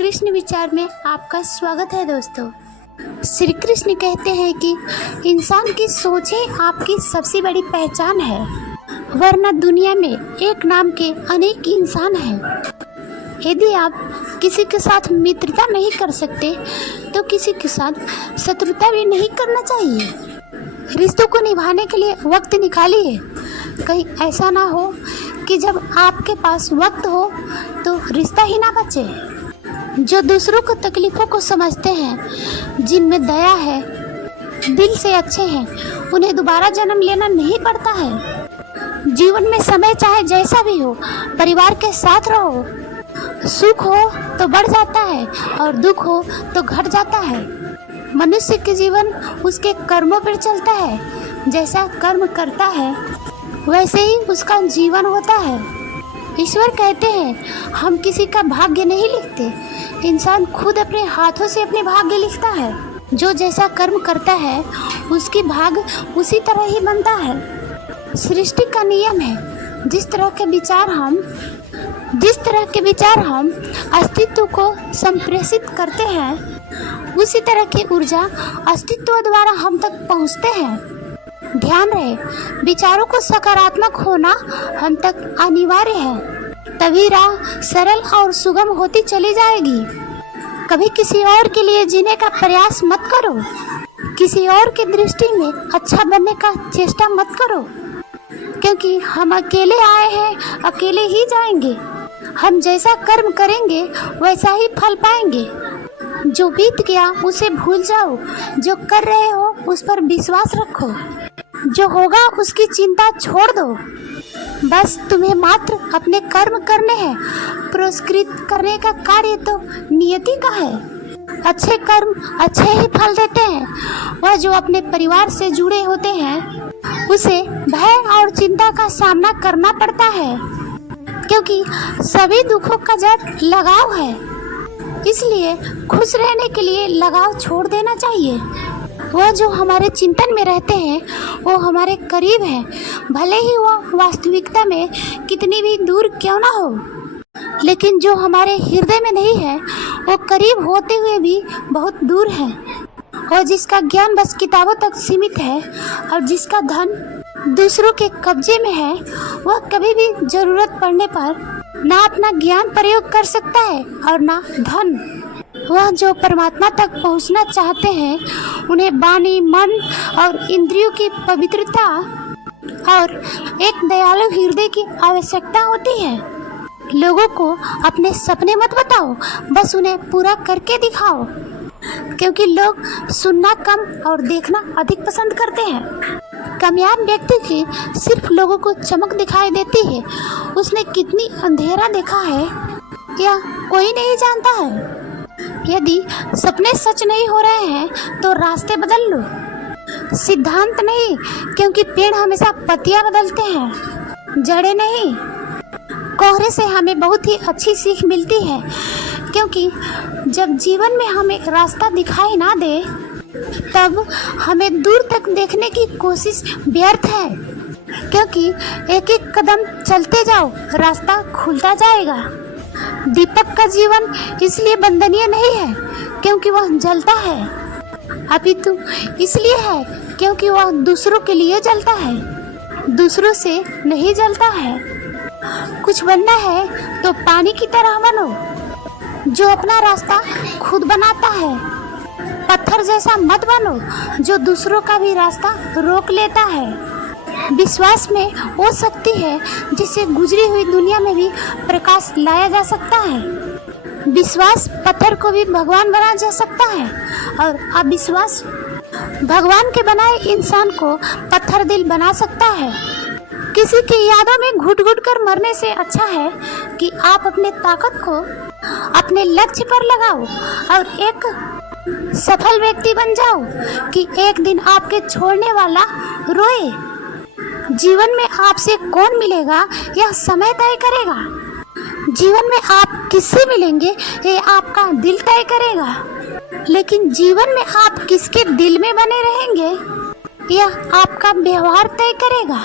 कृष्ण विचार में आपका स्वागत है दोस्तों। श्री कृष्ण कहते हैं कि इंसान की सोच ही आपकी सबसे बड़ी पहचान है, वरना दुनिया में एक नाम के अनेक इंसान हैं। यदि आप किसी के साथ मित्रता नहीं कर सकते तो किसी के साथ शत्रुता भी नहीं करना चाहिए। रिश्तों को निभाने के लिए वक्त निकालिए। कहीं ऐसा ना हो कि जब आपके पास वक्त हो तो रिश्ता ही ना बचे। जो दूसरों को तकलीफ़ों को समझते हैं, जिनमें दया है, दिल से अच्छे हैं, उन्हें दोबारा जन्म लेना नहीं पड़ता है। जीवन में समय चाहे जैसा भी हो, परिवार के साथ रहो। सुख हो तो बढ़ जाता है और दुख हो तो घट जाता है। मनुष्य के जीवन उसके कर्मों पर चलता है। जैसा कर्म करता है वैसे ही उसका जीवन होता है। ईश्वर कहते हैं हम किसी का भाग्य नहीं लिखते, इंसान खुद अपने हाथों से अपने भाग्य लिखता है। जो जैसा कर्म करता है उसकी भाग्य उसी तरह ही बनता है। सृष्टि का नियम है, जिस तरह के विचार हम अस्तित्व को संप्रेषित करते हैं, उसी तरह की ऊर्जा अस्तित्व द्वारा हम तक पहुँचते हैं। ध्यान रहे, विचारों को सकारात्मक होना हम तक अनिवार्य है, तभी राह सरल और सुगम होती चली जाएगी। कभी किसी और के लिए जीने का प्रयास मत करो। किसी और की दृष्टि में अच्छा बनने का चेष्टा मत करो, क्योंकि हम अकेले आए हैं, अकेले ही जाएंगे। हम जैसा कर्म करेंगे वैसा ही फल पाएंगे। जो बीत गया उसे भूल जाओ, जो कर रहे हो उस पर विश्वास रखो, जो होगा उसकी चिंता छोड़ दो। बस तुम्हें मात्र अपने कर्म करने हैं, पुरस्कृत करने का कार्य तो नियति का है। अच्छे कर्म अच्छे ही फल देते हैं। वह जो अपने परिवार से जुड़े होते हैं उसे भय और चिंता का सामना करना पड़ता है, क्योंकि सभी दुखों का जड़ लगाव है। इसलिए खुश रहने के लिए लगाव छोड़ देना चाहिए। वह जो हमारे चिंतन में रहते हैं वो हमारे करीब हैं, भले ही वह वास्तविकता में कितनी भी दूर क्यों ना हो। लेकिन जो हमारे हृदय में नहीं है वो करीब होते हुए भी बहुत दूर है। और जिसका ज्ञान बस किताबों तक सीमित है और जिसका धन दूसरों के कब्जे में है, वह कभी भी जरूरत पड़ने पर ना अपना ज्ञान प्रयोग कर सकता है और ना धन। वह जो परमात्मा तक पहुंचना चाहते हैं उन्हें वाणी, मन और इंद्रियों की पवित्रता और एक दयालु हृदय की आवश्यकता होती है। लोगों को अपने सपने मत बताओ, बस उन्हें पूरा करके दिखाओ, क्योंकि लोग सुनना कम और देखना अधिक पसंद करते हैं। कामयाब व्यक्ति की सिर्फ लोगों को चमक दिखाई देती है, उसने कितनी अंधेरा देखा है यह कोई नहीं जानता है। यदि सपने सच नहीं हो रहे हैं तो रास्ते बदल लो। सिद्धांत नहीं, क्योंकि पेड़ हमेशा पत्तियां बदलते हैं, जड़ें नहीं। कोहरे से हमें बहुत ही अच्छी सीख मिलती है, क्योंकि जब जीवन में हमें रास्ता दिखाई ना दे तब हमें दूर तक देखने की कोशिश व्यर्थ है, क्योंकि एक एक कदम चलते जाओ, रास्ता खुलता जाएगा। दीपक का जीवन इसलिए वंदनीय नहीं है क्योंकि वह जलता है, अपितु इसलिए है क्योंकि वह दूसरों के लिए जलता है, दूसरों से नहीं जलता है। कुछ बनना है तो पानी की तरह बनो, जो अपना रास्ता खुद बनाता है। पत्थर जैसा मत बनो जो दूसरों का भी रास्ता रोक लेता है। विश्वास में वो शक्ति है जिससे गुजरी हुई दुनिया में भी प्रकाश लाया जा सकता है। विश्वास पत्थर को भी भगवान बना जा सकता है, और अविश्वास भगवान के बनाए इंसान को पत्थर दिल बना सकता है। किसी की यादों में घुट घुट कर मरने से अच्छा है कि आप अपने ताकत को अपने लक्ष्य पर लगाओ और एक सफल व्यक्ति बन जाओ कि एक दिन आपके छोड़ने वाला रोए। जीवन में आपसे कौन मिलेगा यह समय तय करेगा। जीवन में आप किससे मिलेंगे ये आपका दिल तय करेगा, लेकिन जीवन में आप किसके दिल में बने रहेंगे यह आपका व्यवहार तय करेगा।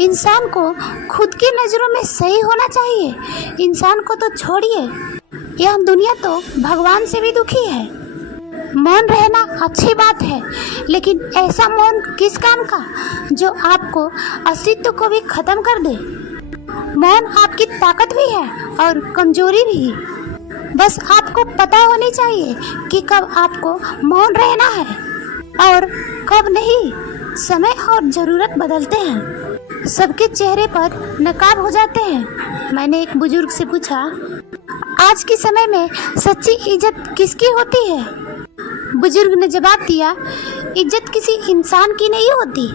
इंसान को खुद की नज़रों में सही होना चाहिए। इंसान को तो छोड़िए, यह दुनिया तो भगवान से भी दुखी है। मौन रहना अच्छी बात है, लेकिन ऐसा मौन किस काम का जो आपको अस्तित्व को भी खत्म कर दे। मौन आपकी ताकत भी है और कमजोरी भी। बस आपको पता होनी चाहिए कि कब आपको मौन रहना है और कब नहीं। समय और ज़रूरत बदलते हैं, सबके चेहरे पर नकाब हो जाते हैं। मैंने एक बुजुर्ग से पूछा, आज के समय में सच्ची इज्जत किसकी होती है? बुजुर्ग ने जवाब दिया, इज्जत किसी इंसान की नहीं होती,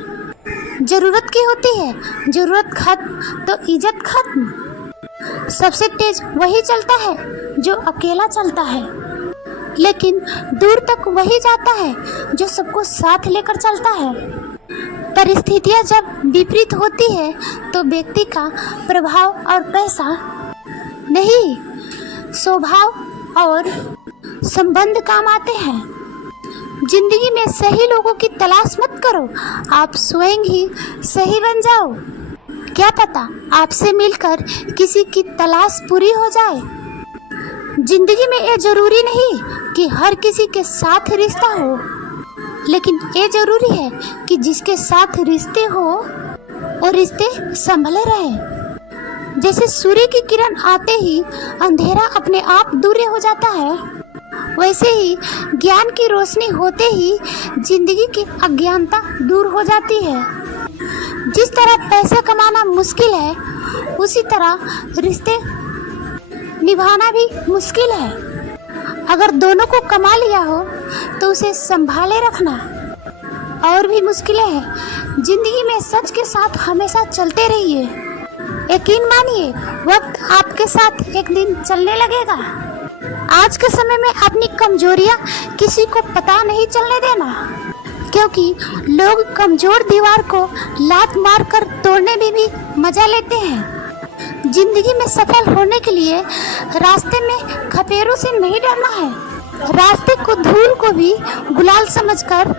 ज़रूरत की होती है। ज़रूरत खत्म तो इज्जत खत्म। सबसे तेज वही चलता है जो अकेला चलता है, लेकिन दूर तक वही जाता है जो सबको साथ लेकर चलता है। परिस्थितियाँ जब विपरीत होती है तो व्यक्ति का प्रभाव और पैसा नहीं, स्वभाव और संबंध काम आते हैं। जिंदगी में सही लोगों की तलाश मत करो, आप स्वयं ही सही बन जाओ। क्या पता आपसे मिलकर किसी की तलाश पूरी हो जाए। जिंदगी में ये जरूरी नहीं कि हर किसी के साथ रिश्ता हो, लेकिन ये जरूरी है कि जिसके साथ रिश्ते हो और रिश्ते संभले रहें। जैसे सूर्य की किरण आते ही अंधेरा अपने आप दूर हो जाता है, वैसे ही ज्ञान की रोशनी होते ही जिंदगी की अज्ञानता दूर हो जाती है। जिस तरह पैसा कमाना मुश्किल है, उसी तरह रिश्ते निभाना भी मुश्किल है। अगर दोनों को कमा लिया हो तो उसे संभाले रखना और भी मुश्किल है। जिंदगी में सच के साथ हमेशा चलते रहिए। यकीन मानिए, वक्त आपके साथ एक दिन चलने लगेगा। आज के समय में अपनी कमजोरियां किसी को पता नहीं चलने देना, क्योंकि लोग कमजोर दीवार को लात मारकर तोड़ने में भी मजा लेते हैं। जिंदगी में सफल होने के लिए रास्ते में खपेरों से नहीं डरना है, रास्ते को धूल को भी गुलाल समझकर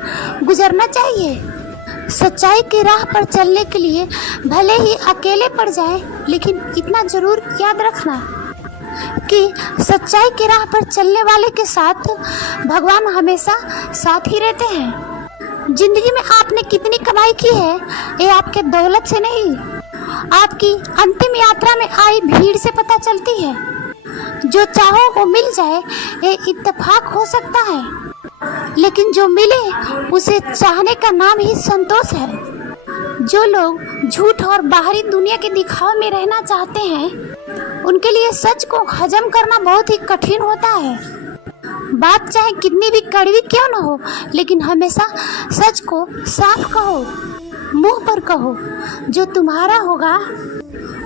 गुजरना चाहिए। सच्चाई की राह पर चलने के लिए भले ही अकेले पड़ जाए, लेकिन इतना जरूर याद रखना कि सच्चाई की राह पर चलने वाले के साथ भगवान हमेशा साथ ही रहते हैं। जिंदगी में आपने कितनी कमाई की है, ये आपके दौलत से नहीं, आपकी अंतिम यात्रा में आई भीड़ से पता चलती है। जो चाहो वो मिल जाए, ये इत्तेफाक हो सकता है, लेकिन जो मिले उसे चाहने का नाम ही संतोष है। जो लोग झूठ और बाहरी दुनिया के दिखावे में रहना चाहते हैं, उनके लिए सच को हजम करना बहुत ही कठिन होता है। बात चाहे कितनी भी कड़वी क्यों न हो, लेकिन हमेशा सच को साफ कहो, मुंह पर कहो। जो तुम्हारा होगा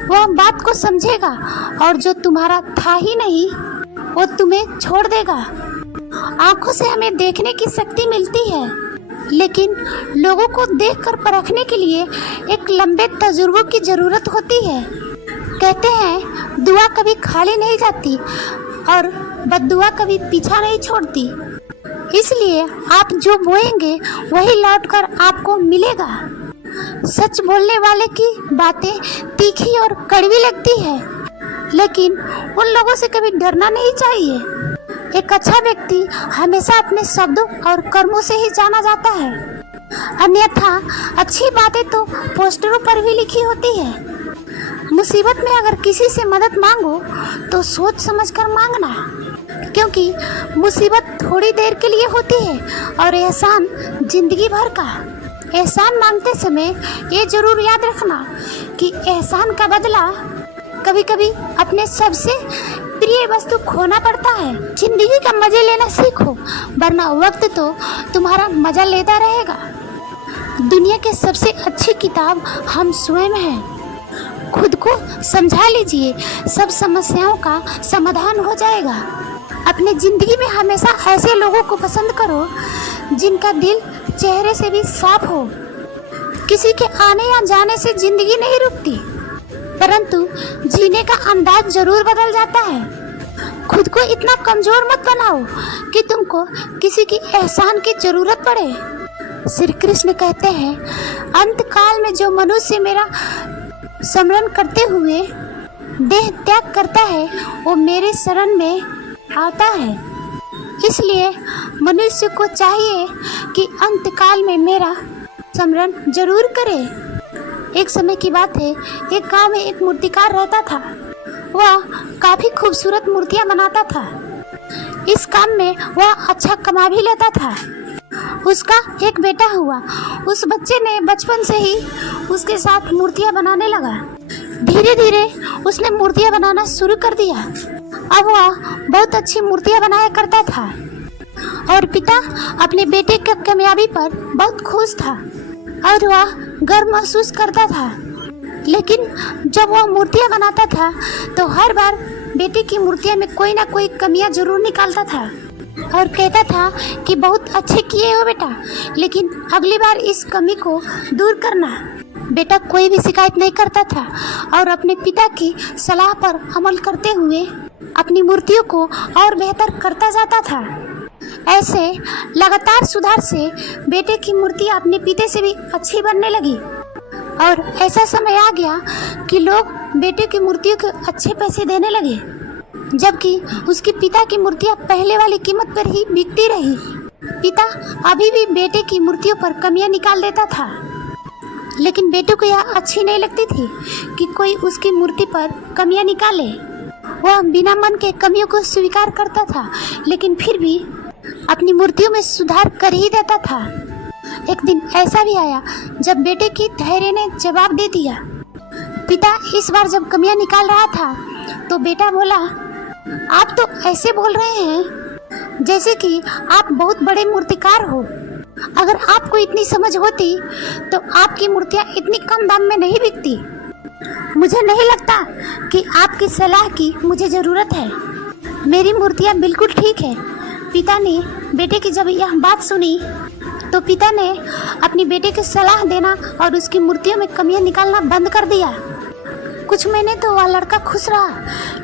वह बात को समझेगा, और जो तुम्हारा था ही नहीं वो तुम्हें छोड़ देगा। आंखों से हमें देखने की शक्ति मिलती है, लेकिन लोगों को देखकर परखने के लिए एक लंबे तजुर्बे की जरूरत होती है। कहते हैं दुआ कभी खाली नहीं जाती और बद्दुआ कभी पीछा नहीं छोड़ती। इसलिए आप जो बोएंगे वही लौटकर आपको मिलेगा। सच बोलने वाले की बातें तीखी और कड़वी लगती है, लेकिन उन लोगों से कभी डरना नहीं चाहिए। एक अच्छा व्यक्ति हमेशा अपने शब्दों और कर्मों से ही जाना जाता है, अन्यथा अच्छी बातें तो पोस्टरों पर भी लिखी होती है। मुसीबत में अगर किसी से मदद मांगो तो सोच समझकर मांगना, क्योंकि मुसीबत थोड़ी देर के लिए होती है और एहसान जिंदगी भर का। एहसान मांगते समय ये जरूर याद रखना कि एहसान का बदला कभी कभी अपने सबसे प्रिय वस्तु खोना पड़ता है। जिंदगी का मजे लेना सीखो, वरना वक्त तो तुम्हारा मजा लेता रहेगा। दुनिया की सबसे अच्छी किताब हम स्वयं हैं। खुद को समझा लीजिए, सब समस्याओं का समाधान हो जाएगा। अपने जिंदगी में हमेशा ऐसे लोगों को पसंद करो जिनका दिल चेहरे से भी साफ हो। किसी के आने या जाने से जिंदगी नहीं रुकती, परंतु जीने का अंदाज जरूर बदल जाता है। खुद को इतना कमजोर मत बनाओ कि तुमको किसी की एहसान की जरूरत पड़े। श्री कृष्ण कहते हैं, अंत काल में जो मनुष्य मेरा स्मरण करते हुए देह त्याग करता है, वो मेरे शरण में आता है। इसलिए मनुष्य को चाहिए कि अंतकाल में मेरा स्मरण जरूर करे। एक समय की बात है, एक गांव में एक मूर्तिकार रहता था। वह काफी खूबसूरत मूर्तियां बनाता था। इस काम में वह अच्छा कमा भी लेता था। उसका एक बेटा हुआ। उस बच्चे ने बचपन से ही उसके साथ मूर्तियां बनाने लगा। धीरे धीरे उसने मूर्तियां बनाना शुरू कर दिया। अब वह बहुत अच्छी मूर्तियां बनाया करता था और पिता अपने बेटे की कामयाबी पर बहुत खुश था और वह गर्व महसूस करता था। लेकिन जब वह मूर्तियां बनाता था तो हर बार बेटे की मूर्तियां में कोई ना कोई कमियां जरूर निकालता था और कहता था कि बहुत अच्छे किए हो बेटा, लेकिन अगली बार इस कमी को दूर करना। बेटा कोई भी शिकायत नहीं करता था और अपने पिता की सलाह पर अमल करते हुए अपनी मूर्तियों को और बेहतर करता जाता था। ऐसे लगातार सुधार से बेटे की मूर्ति अपने पिता से भी अच्छी बनने लगी और ऐसा समय आ गया कि लोग बेटे की मूर्तियों को अच्छे पैसे देने लगे, जबकि उसके पिता की मूर्तियां पहले वाली कीमत पर ही बिकती रही। पिता अभी भी बेटे की मूर्तियों पर कमियां निकाल देता था, लेकिन बेटे को यह अच्छी नहीं लगती थी कि कोई उसकी मूर्ति पर कमियां निकाले। वह बिना मन के कमियों को स्वीकार करता था, लेकिन फिर भी अपनी मूर्तियों में सुधार कर ही देता था। एक दिन ऐसा भी आया जब बेटे की धैर्य ने जवाब दे दिया। पिता इस बार जब कमियां निकाल रहा था तो बेटा बोला, आप तो ऐसे बोल रहे हैं जैसे कि आप बहुत बड़े मूर्तिकार हो। अगर आपको इतनी समझ होती तो आपकी मूर्तियां इतनी कम दाम में नहीं बिकती। मुझे नहीं लगता कि आपकी सलाह की मुझे ज़रूरत है। मेरी मूर्तियां बिल्कुल ठीक है। पिता ने बेटे की जब यह बात सुनी तो पिता ने अपनी बेटे की सलाह देना और उसकी मूर्तियों में कमियां निकालना बंद कर दिया। कुछ महीने तो वह लड़का खुश रहा,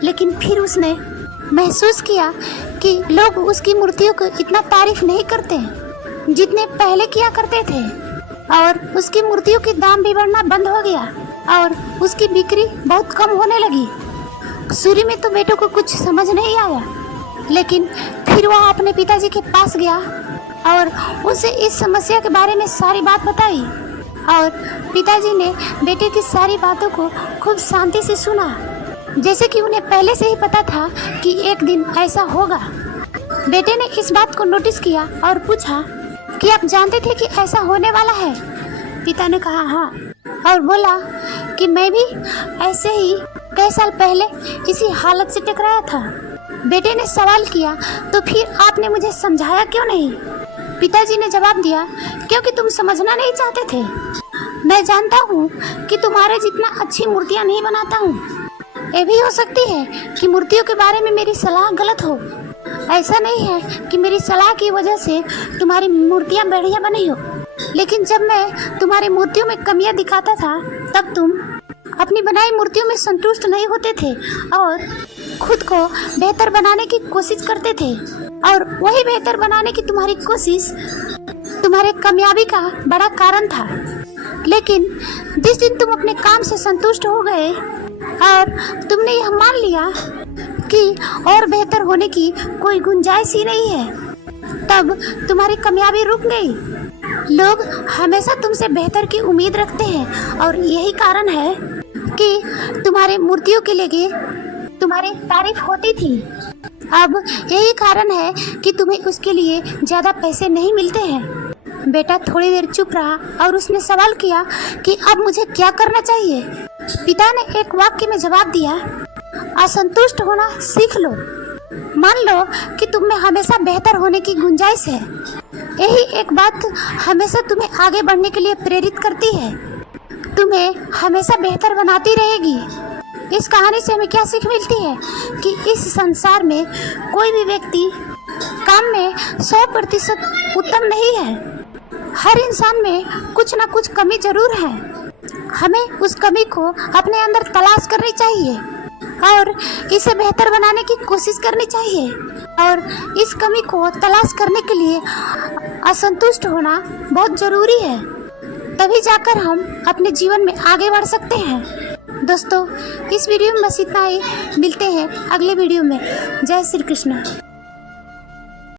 लेकिन फिर उसने महसूस किया कि लोग उसकी मूर्तियों को इतना तारीफ नहीं करते जितने पहले किया करते थे और उसकी मूर्तियों के दाम भी बढ़ना बंद हो गया और उसकी बिक्री बहुत कम होने लगी। शुरू में तो बेटों को कुछ समझ नहीं आया, लेकिन फिर वह अपने पिताजी के पास गया और उसे इस समस्या के बारे में सारी बात बताई और पिताजी ने बेटे की सारी बातों को खूब शांति से सुना, जैसे कि उन्हें पहले से ही पता था कि एक दिन ऐसा होगा। बेटे ने इस बात को नोटिस किया और पूछा कि आप जानते थे कि ऐसा होने वाला है? पिता ने कहा हाँ, और बोला कि मैं भी ऐसे ही कई साल पहले इसी हालत से टकराया था। बेटे ने सवाल किया, तो फिर आपने मुझे समझाया क्यों नहीं? पिताजी ने जवाब दिया, क्योंकि तुम समझना नहीं चाहते थे। मैं जानता हूँ कि तुम्हारे जितना अच्छी मूर्तियाँ नहीं बनाता हूँ। ये भी हो सकती है कि मूर्तियों के बारे में मेरी सलाह गलत हो। ऐसा नहीं है कि मेरी सलाह की वजह से तुम्हारी मूर्तियाँ बढ़िया बनी हो, लेकिन जब मैं तुम्हारी मूर्तियों में कमियाँ दिखाता था तब तुम अपनी बनाई मूर्तियों में संतुष्ट नहीं होते थे और खुद को बेहतर बनाने की कोशिश करते थे, और वही बेहतर बनाने की तुम्हारी कोशिश तुम्हारे कामयाबी का बड़ा कारण था। लेकिन जिस दिन तुम अपने काम से संतुष्ट हो गए और तुमने यह मान लिया कि और बेहतर होने की कोई गुंजाइश ही नहीं है, तब तुम्हारी कामयाबी रुक गई। लोग हमेशा तुमसे बेहतर की उम्मीद रखते हैं और यही कारण है कि तुम्हारे मूर्तियों के लिए तुम्हारी तारीफ होती थी। अब यही कारण है कि तुम्हें उसके लिए ज़्यादा पैसे नहीं मिलते हैं। बेटा थोड़ी देर चुप रहा और उसने सवाल किया कि अब मुझे क्या करना चाहिए? पिता ने एक वाक्य में जवाब दिया, असंतुष्ट होना सीख लो। मान लो कि तुम में हमेशा बेहतर होने की गुंजाइश है। यही एक बात हमेशा तुम्हें आगे बढ़ने के लिए प्रेरित करती है, तुम्हें हमेशा बेहतर बनाती रहेगी। इस कहानी से हमें क्या सीख मिलती है कि इस संसार में कोई भी व्यक्ति काम में 100% उत्तम नहीं है। हर इंसान में कुछ ना कुछ कमी जरूर है। हमें उस कमी को अपने अंदर तलाश करनी चाहिए और इसे बेहतर बनाने की कोशिश करनी चाहिए, और इस कमी को तलाश करने के लिए असंतुष्ट होना बहुत जरूरी है। तभी जाकर हम अपने जीवन में आगे बढ़ सकते हैं। दोस्तों इस वीडियो में बस इतना ही। मिलते हैं अगले वीडियो में। जय श्री कृष्ण।